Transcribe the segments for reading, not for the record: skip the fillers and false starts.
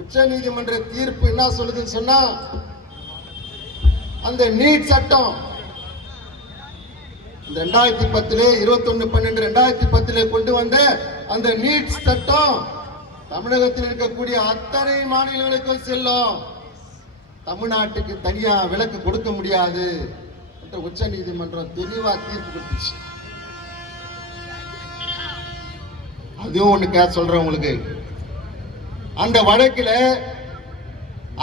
உச்ச நீதிமன்ற தீர்ப்பு என்ன சொல்லுதுன்னு சொன்னா, அந்த நீட் சட்டம் 2010 21/12/2010 கொண்டு வந்த அந்த நீட் சட்டம் தமிழகத்தில் இருக்கக்கூடிய அத்தனை மாநிலங்களுக்கு செல்லும். தமிழ்நாட்டுக்கு தனியா விலக்கு கொடுக்க முடியாது என்று உச்ச நீதிமன்றம் தெளிவா தீர்ப்பு கொடுத்துச்சு. அதுவும் ஒண்ணு சொல்றேன் உங்களுக்கு. அந்த வழக்கில்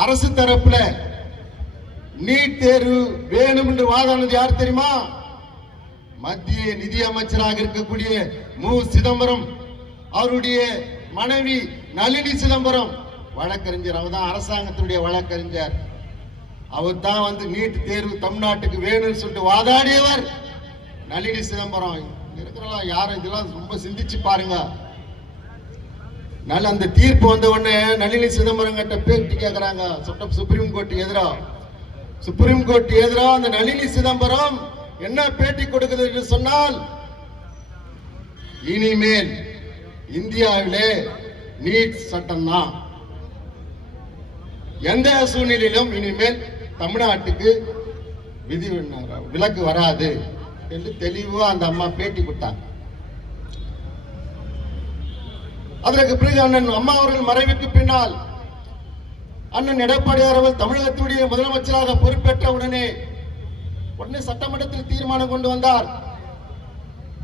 அரசு தரப்புல நீட் தேர்வு வேணும் என்று வாதாடினது யார் தெரியுமா? மத்திய நிதி அமைச்சராக இருக்கக்கூடிய மு. சிதம்பரம், அவருடைய மனைவி நளினி சிதம்பரம் வழக்கறிஞர். அவர் தான் அரசாங்கத்தினுடைய வழக்கறிஞர். அவர் தான் நீட் தேர்வு தமிழ்நாட்டுக்கு வேணும்னு சொல்லிட்டு வாதாடியவர் நளினி சிதம்பரம். இருக்கிறவங்க யாரும் இதெல்லாம் ரொம்ப சிந்திச்சு பாருங்க. அந்த தீர்ப்பு வந்த உடனே நளினி சிதம்பரம் கிட்ட பேட்டி கேட்கிறாங்க. சுப்ரீம் கோர்ட் எதிரா அந்த நளினி சிதம்பரம் என்ன பேட்டி கொடுக்குது என்று சொன்னால், இனிமேல் இந்தியாவிலே நீட் சட்டம் தான், எந்த சூழ்நிலையிலும் இனிமேல் தமிழ்நாட்டுக்கு விலக்கு வராது என்று தெளிவா அந்த அம்மா பேட்டி கொடுத்தாங்க. அதற்கு பிறகு அண்ணன் அம்மா அவர்கள் மறைவுக்கு பின்னால் அண்ணன் எடப்பாடியார் அவர்கள் தமிழகத்துடைய முதலமைச்சராக பொறுப்பேற்ற உடனே சட்டமன்றத்தில் தீர்மானம் கொண்டு வந்தார்.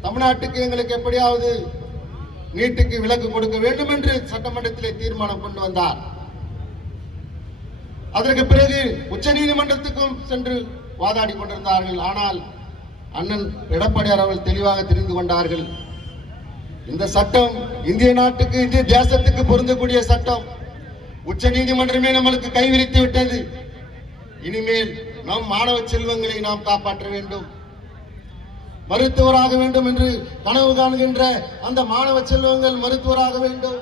தமிழ்நாட்டுக்கு எங்களுக்கு எப்படியாவது நீட்டுக்கு விலக்கு கொடுக்க வேண்டும் என்று சட்டமன்றத்திலே தீர்மானம் கொண்டு வந்தார். அதற்கு பிறகு உச்ச நீதிமன்றத்துக்கும் சென்று வாதாடி கொண்டிருந்தார்கள். ஆனால் அண்ணன் எடப்பாடியார் அவர்கள் தெளிவாக தெரிந்து கொண்டார்கள். இந்த சட்டம் இந்திய நாட்டுக்கு, இந்திய தேசத்துக்கு பொருந்தக்கூடிய சட்டம். உச்ச நீதிமன்றமே நம்மளுக்கு கைவிரித்து விட்டது. இனிமேல் நம் மாணவ செல்வங்களை நாம் காப்பாற்ற வேண்டும். மருத்துவராக வேண்டும் என்று கனவு காணுகின்ற அந்த மாணவ செல்வங்கள் மருத்துவராக வேண்டும்.